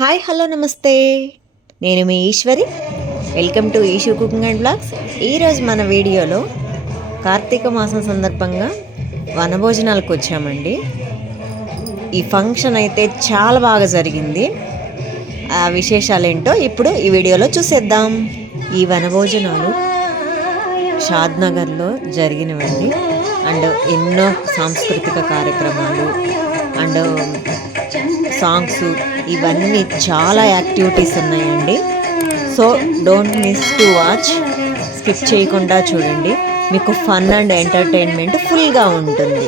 Hi hello namaste. నేను మీ Eswari. Welcome to Eshu cooking and blogs ఈరోజు మన వీడియోలో కార్తీక మాసం సందర్భంగా వనభోజనాలకు వచ్చామండి. ఈ ఫంక్షన్ అయితే చాలా బాగా జరిగింది. ఆ విశేషాలు ఏంటో ఇప్పుడు ఈ వీడియోలో చూసేద్దాం. ఈ వనభోజనాలు షాద్ నగర్లో జరిగినవండి. అండ్ ఎన్నో సాంస్కృతిక కార్యక్రమాలు. అండ్ సాంగ్స్ ఇవన్నీ చాలా యాక్టివిటీస్ ఉన్నాయండి. So don't miss to watch. Skip చేయకుండా చూడండి. మీకు ఫన్ అండ్ ఎంటర్టైన్మెంట్ ఫుల్గా ఉంటుంది.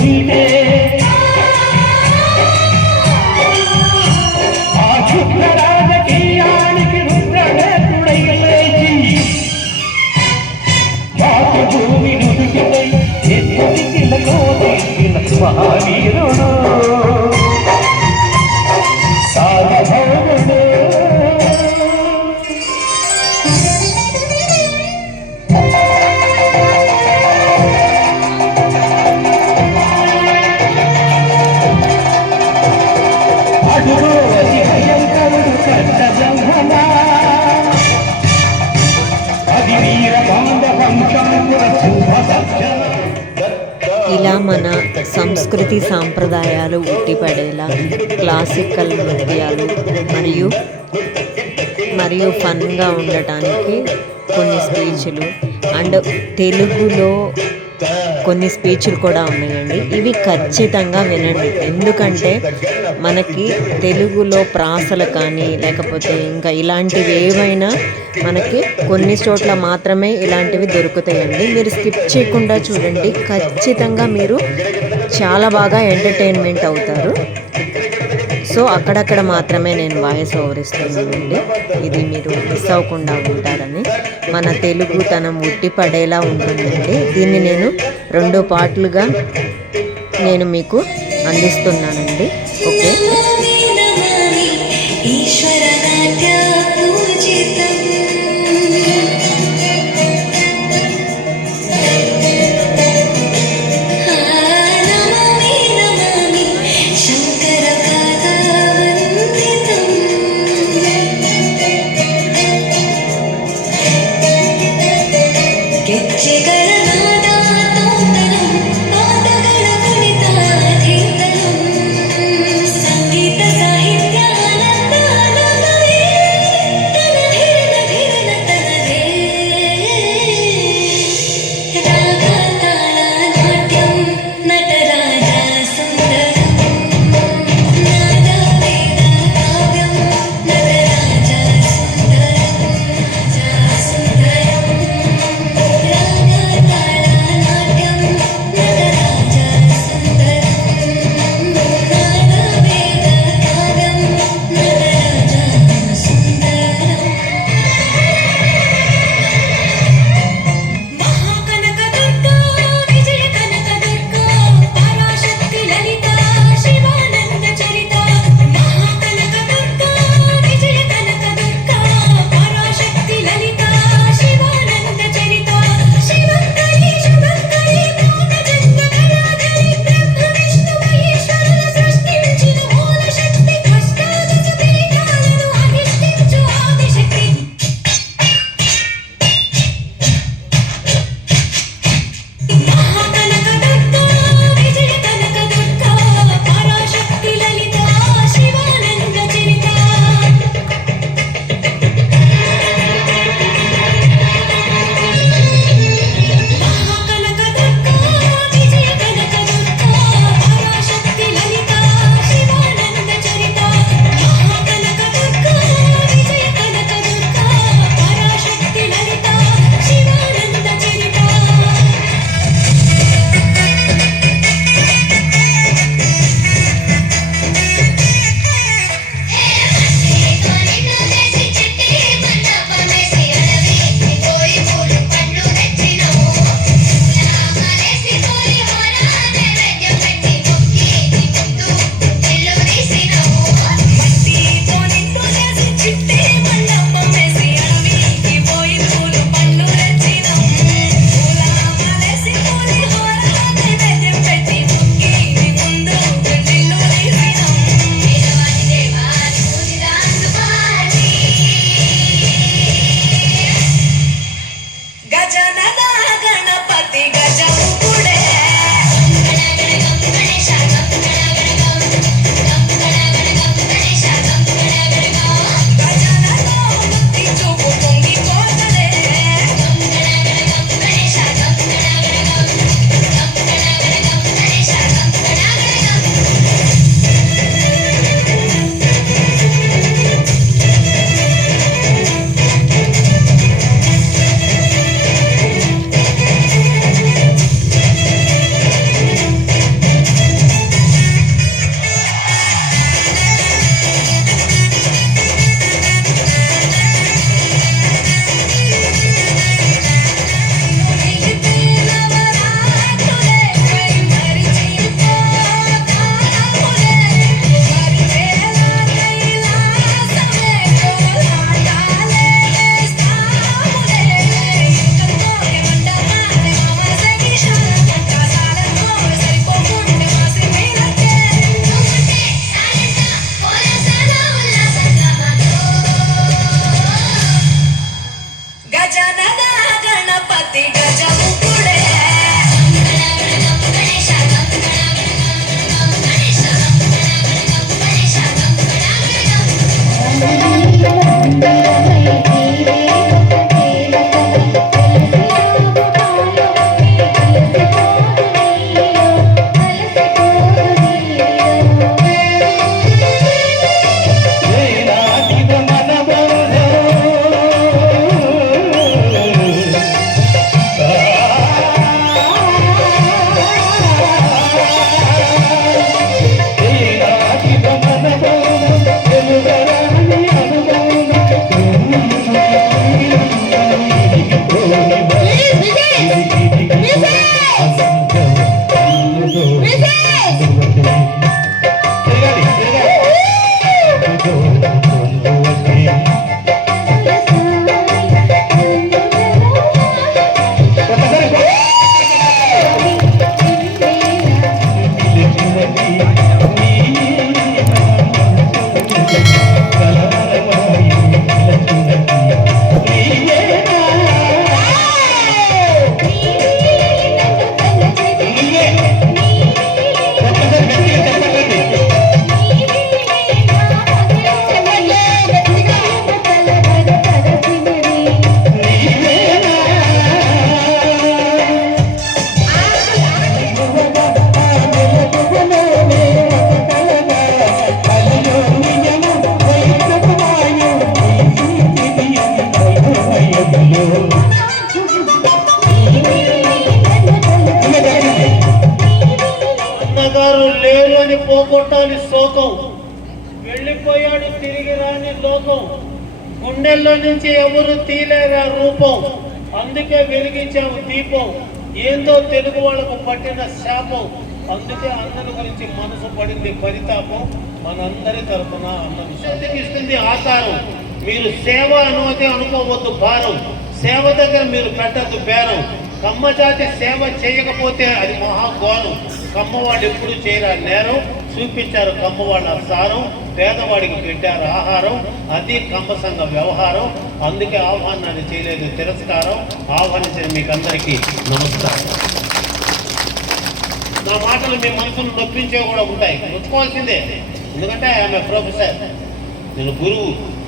জিতে ఇలా మన సంస్కృతి సాంప్రదాయాలు ఉట్టిపడేలా క్లాసికల్ నృత్యాలు మరియు మరియు ఫన్గా ఉండటానికి కొన్ని స్పీచ్లు. అండ్ తెలుగులో కొన్ని స్పీచ్లు కూడా ఉన్నాయండి. ఇవి ఖచ్చితంగా వినండి. ఎందుకంటే మనకి తెలుగులో ప్రాసలు కానీ లేకపోతే ఇంకా ఇలాంటివి ఏవైనా మనకి కొన్ని చోట్ల మాత్రమే ఇలాంటివి దొరుకుతాయండి. మీరు స్కిప్ చేయకుండా చూడండి. ఖచ్చితంగా మీరు చాలా బాగా ఎంటర్టైన్మెంట్ అవుతారు. సో అక్కడక్కడ మాత్రమే నేను వాయిస్ ఓవర్ ఇస్తున్నానండి ఇది మీరు మిస్ అవ్వకుండా ఉంటారని. మన తెలుగు తనం ఉట్టిపడేలా ఉంటుందండి. దీన్ని నేను రెండు పాటలుగా నేను మీకు అందిస్తున్నానండి. ఓకే? గుండెల్లో నుంచి ఎవరు తీలేరా రూపం? అందుకే వెలిగించాము దీపం. ఏందో తెలుగు వాళ్ళకు పట్టిన శాపం. అందుకే అన్నల గురించి మనసు పడింది పరితాపం. మనందరి తరఫున అన్నను ఇస్తుంది ఆకారం మీరు సేవ అనుమతి అనుకోవద్దు భారం. సేవ దగ్గర మీరు పెట్టద్దు బేరం. కమ్మ జాతి సేవ చేయకపోతే అది మహాఘోరం. కమ్మవాళ్ళు ఎప్పుడు చేయరా నేరం? చూపించారు కమ్మవాళ్ళ సారం పేదవాడికి పెట్టారు ఆహారం అది కమ్మ సంఘ వ్యవహారం. అందుకే ఆహ్వానాన్ని చేయలేదు తిరస్కారం. ఆహ్వానించిన మీకు అందరికీ నమస్కారం. నా మాటలు మీ మనసును నొప్పించే కూడా ఉంటాయి. నొచ్చుకోవాల్సిందే. ఎందుకంటే ఆమె ప్రొఫెసర్ నేను గురువు.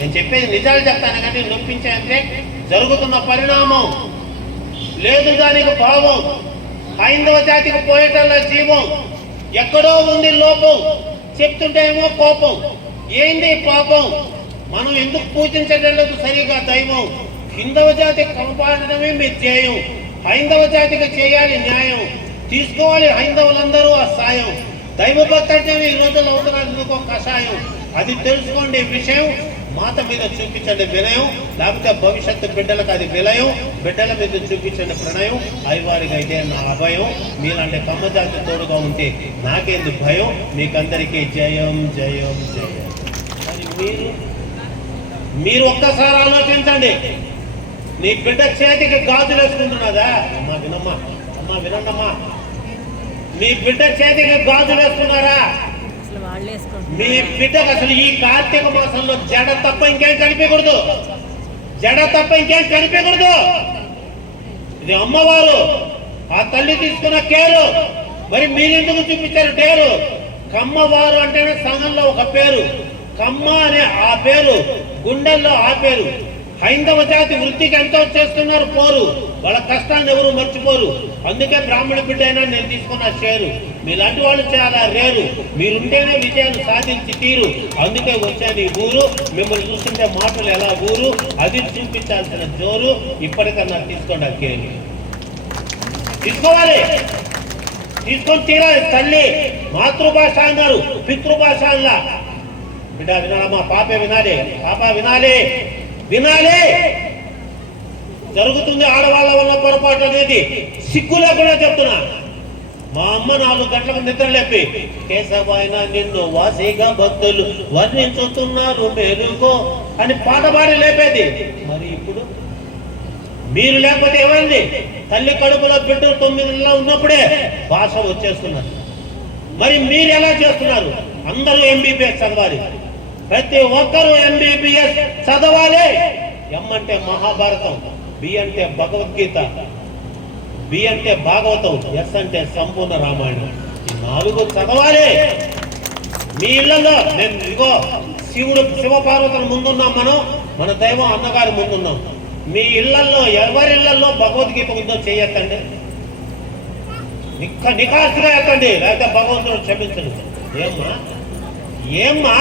నేను చెప్పేది నిజాలు చెప్తాను కానీ నొప్పించే అంటే జరుగుతున్న పరిణామం. లేదు దానికి భావం. హైందవ జాతికి పోయేటల్లా జీవం. ఎక్కడో ఉంది లోపం. చెప్తుంటే ఏమో కోపం. ఏంది పాపం? మనం ఎందుకు పూజించలేదు సరిగా దైవం? హిందవ జాతి కాపాడడమే మీ ధ్యేయం హైందవ జాతికి చేయాలి న్యాయం. తీసుకోవాలి హైందవులందరూ ఆ సాయం. దైవ భక్తి ఈ రోజుల్లో అవసరాలకు కషాయం. అది తెలుసుకోండి విషయం. మాత మీద చూపించండి వినయం లేకపోతే భవిష్యత్తు బిడ్డలకు అది విలయం బిడ్డల మీద చూపించండి ప్రణయం. అయ్యవారికి అయితే నా అభయం. మీలాంటి కమ్మజాతి తోడుగా ఉంటే నాకేంది భయం? మీకందరికీ జయం జయం జయం. మరి మీరు మీరు ఒక్కసారి ఆలోచించండి. నీ బిడ్డ చేతికి గాజులు వేసుకుంటున్నదా? అమ్మా వినమ్మా అమ్మా వినండమ్మా. మీ బిడ్డ చేతికి గాజులు వేసుకున్నారా? మీ బిడ్డకు అసలు ఈ కార్తీక మాసంలో జడ తప్ప ఇంకేం కనిపించకూడదు. జడ తప్ప ఇంకేం కనిపించకూడదు. ఇది అమ్మవారు ఆ తల్లి తీసుకున్న కేరు. మరి మీరెందుకు చూపించారు పేరు కమ్మవారు అంటేనే సంఘంలో ఒక పేరు. కమ్మ అనే ఆ పేరు గుండెల్లో ఆ పేరు. హైందవ జాతి వృత్తికి ఎంతో చేస్తున్నారు పోరు. వాళ్ళ కష్టాన్ని ఎవరు మర్చిపోరు. అందుకే బ్రాహ్మణ బిడ్డ అయినా నేను తీసుకున్న షేరు. మీలాంటి వాళ్ళు చాలా రేరు. మీరుంటేనే విజయాన్ని సాధించి తీరు. అందుకే వచ్చాను ఈ ఊరు మిమ్మల్ని చూస్తుంటే మాటలు ఎలా ఊరు అది చూపించాల్సిన జోరు ఇప్పటికన్నా తీసుకోండి అక్కేరు. తీసుకోవాలి. తీసుకొని తీరాలి తల్లి. మాతృభాష అన్నారు పితృభాష అన్నా బిడ్డ వినాలమ్మా పాపే వినాలి. పాప వినాలి. వినాలి. జరుగుతుంది ఆడవాళ్ళ వల్ల పొరపాటు అనేది సిగ్గులో కూడా చెప్తున్నా. మా అమ్మ నాలుగు గంటలకు నిద్ర లేపి కేశవాయన నిన్ను వాసిగా భక్తులు వర్ణించుతున్నారు మేలుకో అని పాట పాడి లేపేది. మరి ఇప్పుడు? మీరు లేకపోతే ఏమైంది? తల్లి కడుపులో బిడ్డ తొమ్మిది ఉన్నప్పుడే భాష వచ్చేస్తున్నారు మరి మీరు ఎలా చేస్తున్నారు? అందరూ ఎంబీబీఎస్ చదవాలి ప్రతి ఒక్కరూ ఎంబీబీఎస్ చదవాలి. ఎం అంటే మహాభారతం బి అంటే భగవద్గీత బి అంటే భాగవతం ఎస్ అంటే సంపూర్ణ రామాయణం. ఈ నాలుగు చదవాలి. మీ ఇళ్ళలో నేను ఇదిగో శివుడు శివపార్వతుల ముందున్నాం మనం మన దైవం అన్నగారి ముందున్నాం. మీ ఇళ్ళలో ఎవరి భగవద్గీత ఉందో చేయొద్దండి. నిక్క నికాసుగా ఎత్తండి లేకపోతే భగవంతుడు క్షమించండి. ఏమ్మా? ఏమ్మా?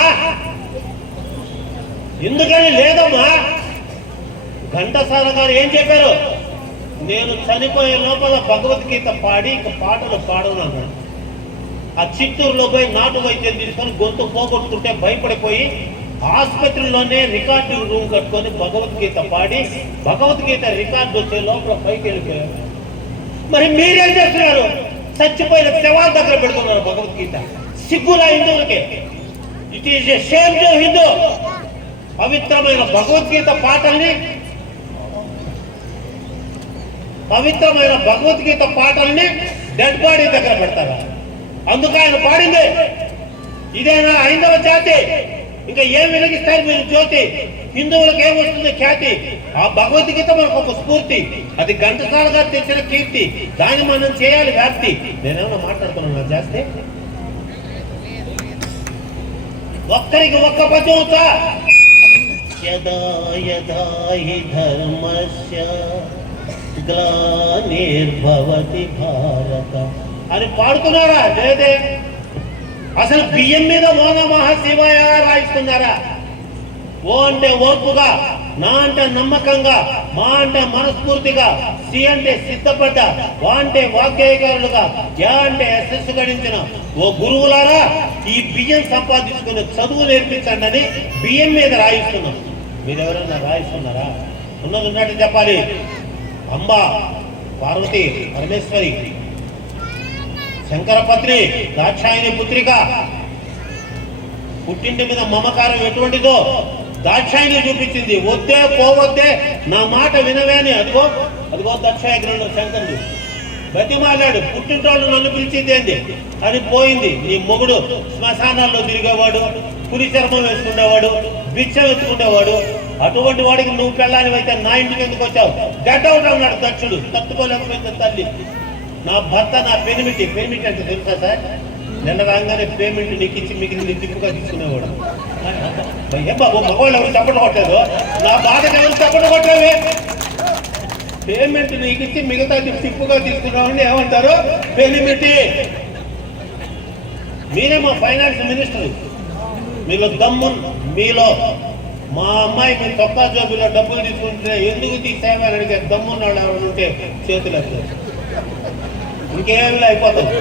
ఎందుకని లేదమ్మా? ఘంటసాల గారు ఏం చెప్పారు? నేను చనిపోయే లోపల భగవద్గీత పాడి ఇక పాటలు పాడను ఆ చిత్తూరులో పోయి నాటు వైద్యం తీసుకొని గొంతు పోగొట్టుకుంటే భయపడిపోయి ఆసుపత్రిలోనే రికార్డు రూమ్ కట్టుకొని భగవద్గీత పాడి భగవద్గీత రికార్డు వచ్చే లోపల పైకి వెళ్ళిపోయారు. మరి మీరేం చేస్తున్నారు? చచ్చిపోయిన శవాల దగ్గర పెడుతున్నారు భగవద్గీత. సిగ్గులా హిందువులకి? It is a shame to Hindu పవిత్రమైన భగవద్గీత పాటల్ని పవిత్రమైన భగవద్గీత పాటల్ని డెడ్ బాడీ దగ్గర పెడతారా. అందుకు ఆయన పాడింది ఇదేనా హైందవ జాతి ఇంకా ఏం వెలిగిస్తారు మీరు జ్యోతి? హిందువులకు ఏమొస్తుంది ఖ్యాతి? ఆ భగవద్గీత మనకు ఒక స్ఫూర్తి. అది ఘంటసాలగా తెచ్చిన కీర్తి. దాన్ని మనం చేయాలి వ్యాప్తి. నేనేమన్నా మాట్లాడుతున్నాను చేస్తే ఒక్కరికి ఒక్క పద్యం వచ్చా యదా యదా ధర్మస్య గ్లానిర్భవతి భారత అని పాడుతున్నారా? లేదే అసలు బియ్యం మీద ఓన మహాశివాయ రాయిస్తున్నారా? ఓ అంటే ఓర్పుగా నా అంటే నమ్మకంగా మా అంటే మనస్ఫూర్తిగా సి అంటే సిద్ధపడ్డ వా అంటే వాగ్గేయకారులుగా యా అంటే ఎస్ఎస్ గడించిన ఓ గురువులారా ఈ బియ్యం సంపాదించుకునే చదువు నేర్పించండి అని బియ్యం మీద రాయిస్తున్నాం. మీరు ఎవరన్నా రాయిస్తున్నారా ఉన్నది ఉన్నట్టు చెప్పాలి. అంబ పార్వతి పరమేశ్వరి శంకరపత్ని దాక్షాయని పుత్రిక. పుట్టింటి మీద మమకారం ఎటువంటిదో దాక్షాయిని చూపించింది. వద్దే పోవద్దే నా మాట వినవే అని అదిగో అదిగో దక్షాయగ్రంలో శంకరుడు. బతిమాలాడు. పుట్టింటోళ్ళు నన్ను పిలిచింది ఏంది? అని పోయింది. నీ మొగుడు శ్మశానాల్లో తిరిగేవాడు పులి చర్మం వేసుకునేవాడు భిక్ష వెతుకుండేవాడు. అటువంటి వాడికి నువ్వు పెళ్ళాని అయితే నా ఇంటికి ఎందుకు వచ్చావు? గట్ అవుట్ అన్నాడు దక్షుడు. తట్టుకోలేకపోయింది తల్లి. నా భర్త నా పెనిమిటి పెనిమిటి అంటే తెలుసా సార్? నిన్న రాగానే పేమెంట్ నీకు ఇచ్చి మిగిలిన దిక్కుగా తీసుకునేవాడు. ఏ బాబు మగవాళ్ళు ఎవరు చప్పట కొట్టలేదు? నా బాధ ఎవరు చప్పట కొట్టలేవే పేమెంట్ నీకు ఇచ్చి మిగతా తిప్పుగా తీసుకున్నామని ఏమంటారు? పెనిమిటి మీరే మా ఫైనాన్స్ మినిస్టర్. మీకు దమ్ము మీలో మా అమ్మాయి మీ తొక్కా జోబులో డబ్బులు తీసుకుంటే ఎందుకు తీసేవని అడిగే దమ్మున్నాడు ఎవరు ఉంటే చేతులు ఇంకేమి అయిపోతుంది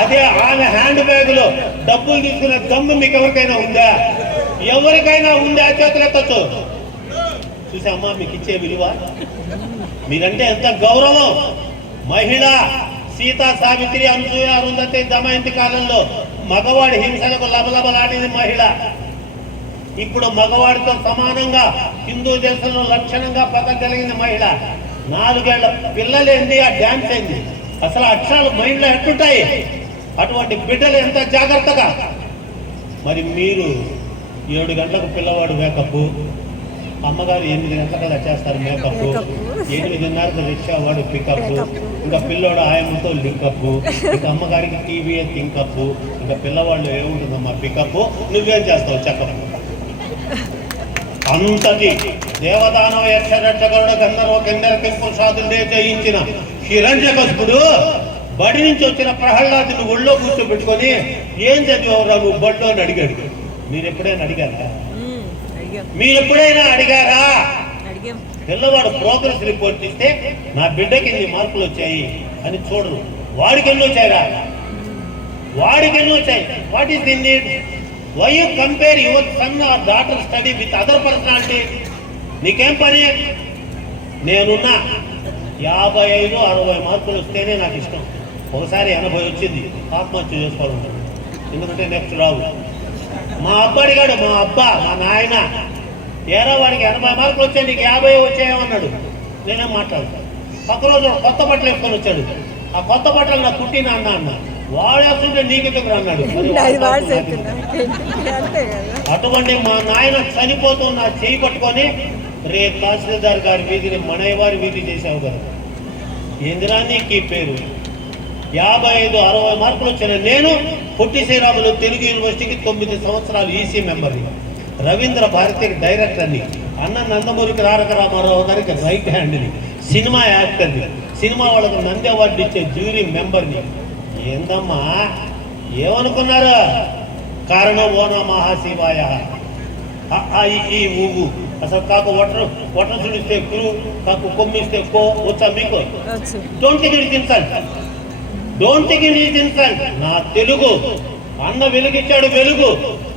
అదే ఆమె హ్యాండ్ బ్యాగ్లో డబ్బులు తీసుకునే దమ్ము మీకు ఎవరికైనా ఉందా? ఎవరికైనా ఉందా చేతులు ఎత్తచ్చు? చూసా అమ్మా మీకు ఇచ్చే విలువ? మీరంటే ఎంత గౌరవం? మహిళ సీతా సావిత్రి అనసూయ అరుంధతి దమయంతి కాలంలో మగవాడి హింసలకు లబలబలాడింది మహిళ. ఇప్పుడు మగవాడితో సమానంగా హిందూ దేశంలో లక్షణంగా బతకగలిగింది మహిళ. నాలుగేళ్ళ పిల్లలేంది ఆ డ్యాన్స్ ఏంది? అసలు అక్షరాలు మైండ్లో ఎట్టుంటాయి? అటువంటి బిడ్డలు ఎంత జాగ్రత్తగా? మరి మీరు ఏడు గంటలకు పిల్లవాడు మేకప్ అమ్మగారు ఎనిమిది గంటల చేస్తారు మేకప్ ఎనిమిదిన్నరకు రిక్షా వాడు పికప్ ఇంకా పిల్లోడు ఆయమ్మతో లింకప్. ఇంకా అమ్మగారికి టీవీ థింకప్. ఇంకా పిల్లవాళ్ళు ఏముంటుందమ్మా? పికప్ నువ్వేం చేస్తావు? చెకప్ అంతటి దేవదానవ యక్షరక్షకుడు గంధర్వ కిందర కింపుషాదులే జయించిన హిరణ్యకశుడు బడి నుంచి వచ్చిన ప్రహ్లాదుని ఒళ్ళో కూర్చోబెట్టుకొని ఏం చదివావురా నువ్వు? బడిలో అని అడిగాడు. మీరు ఎప్పుడైనా అడిగారా? అడిగాం మీరు ఎప్పుడైనా అడిగారా అడిగాం. పిల్లవాడు ప్రోగ్రెస్ రిపోర్ట్ ఇస్తే నా బిడ్డకి ఎన్ని మార్కులు వచ్చాయి అని చూడరు. వాడికి ఎన్ని వచ్చాయిరా? వాడికి ఎన్ని వచ్చాయి. What is the need? Why you compare your son or daughter study with other personality నీకేం పని? నేనున్నా. యాభై ఐదు అరవై మార్కులు వస్తేనే నాకు ఇష్టం. ఒకసారి ఎనభై వచ్చింది. ఆత్మహత్య చేసుకోవాలి ఎందుకంటే నెక్స్ట్ రావు మా అబ్బా అడిగాడు మా అబ్బా మా నాయన ఏరో వాడికి ఎనభై మార్కులు వచ్చాయి నీకు యాభై వచ్చాయేమన్నాడు నేనేం మాట్లాడతాను పక్క రోజు కొత్త బట్టలు వేసుకొని వచ్చాడు. ఆ కొత్త బట్టలు నాకు కుట్టిన అన్న అన్న నీకెందుకు అన్నాడు. అటువంటి మా నాయన చనిపోతూ నా చేయి పట్టుకొని రే తహసీల్దార్ గారి వీధిని మనయవారి వీధి చేశావు కదా. ఏందిరా నీకు పేరు? యాభై ఐదు అరవై మార్కులు వచ్చిన నేను పొట్టి శ్రీరాములు తెలుగు యూనివర్సిటీకి తొమ్మిది సంవత్సరాలు ఈసీ మెంబర్ని రవీంద్ర భారతికి డైరెక్టర్ని అన్న నందమూరికి తారక రామారావు గారికి రైట్ హ్యాండ్ని సినిమా యాక్టర్ని సినిమా వాళ్ళకు నంది అవార్డు ఇచ్చే జ్యూరీ మెంబర్ని ఏందమ్మా? ఏమనుకున్నారు? కారణం ఓనా మహాశివాయ. ఈ, ఊగు. అసలు కాకు ఒటరు ఒటరు చూడిస్తే కురు కాకు కొమ్మిస్తే కో వచ్చా మీకు? Don't it insult don't it insult నా తెలుగు. అన్న వెలుగిచ్చాడు వెలుగు.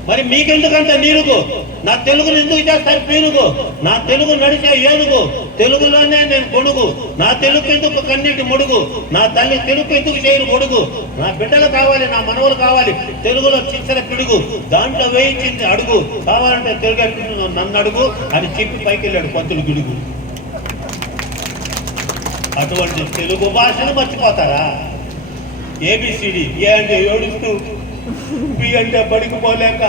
మరి మీకెందుకంటే నీరుగు? నా తెలుగును ఎందుకు చేస్తారు పీనుగు? నా తెలుగు నడిచే ఏనుగు? తెలుగులోనే నేను కొడుగు నా తెలుగు ఎందుకు కన్నీటి ముడుగు? నా తల్లి తెలుగు ఎందుకు చేయను కొడుగు నా బిడ్డలు కావాలి నా మనవలు కావాలి తెలుగులో చిచ్చర పిడుగు. దాంట్లో వేయించింది అడుగు. కావాలంటే తెలుగు నన్ను అడుగు. అని చెప్పి పైకి వెళ్ళాడు పంతులు గిడుగు అటువంటి తెలుగు భాషను మర్చిపోతారా? ఏబిసిడి ఏ అంటే ఏడుస్తూ బి అంటే బడికి పోలేక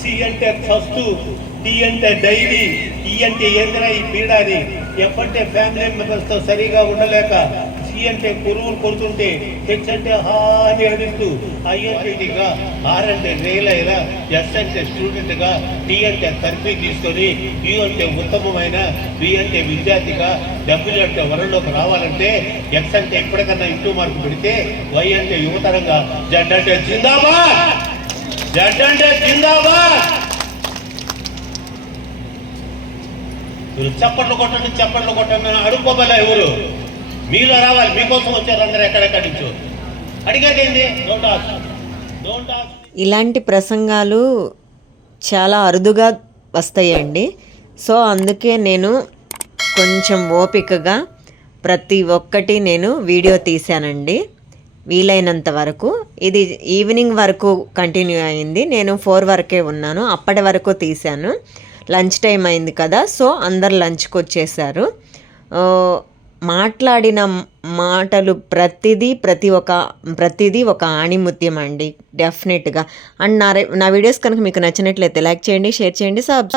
సి అంటే చస్తూ డి అంటే డైలీ ఈ అంటే ఏందిరా ఈ పీడాది? ఎప్పంటే ఫ్యామిలీ మెంబర్స్తో సరిగా ఉండలేక సి అంటే పురుగులు కొడుతుంటే హెచ్ అంటే హాని ఏడుస్తూ ఐ అంటే ఇదిగా ఆర్ అంటే రేలైరా ఎస్ అంటే స్టూడెంట్గా టీ అంటే థెరపీ తీసుకొని యూ అంటే ఉత్తమమైన బి అంటే విద్యార్థిగా డబ్బులు అంటే వరలోకి రావాలంటే ఎక్స్ అంటే ఎప్పటికన్నా ఇంటూ మార్కు పెడితే వై అంటే యువతరంగా జడ్ అంటే జిందాబాద్! జడ్ అంటే జిందాబాద్! మీరు చప్పట్లు కొట్టండి చప్పట్లు కొట్టండి అని అడుక్కోబలే ఎవరు? మీలో రావాలి మీకోసం వచ్చారు అందరు ఎక్కడెక్కడి నుంచో. అడిగేదేంది డోంట్ డోంట్ ఇలాంటి ప్రసంగాలు చాలా అరుదుగా వస్తాయండి. సో అందుకే నేను కొంచెం ఓపికగా ప్రతి ఒక్కటి నేను వీడియో తీశానండి. వీలైనంత వరకు. ఇది ఈవినింగ్ వరకు కంటిన్యూ అయింది. నేను ఫోర్ వరకే ఉన్నాను. అప్పటి వరకు తీశాను. లంచ్ టైం అయింది కదా. సో అందరు లంచ్కి వచ్చేసారు. మాట్లాడిన మాటలు ప్రతిదీ ప్రతి ఒక్క ప్రతిదీ ఒక ఆణిముత్యం అండి డెఫినెట్గా అండ్ నా నా వీడియోస్ కనుక మీకు నచ్చినట్లయితే లైక్ చేయండి షేర్ చేయండి సబ్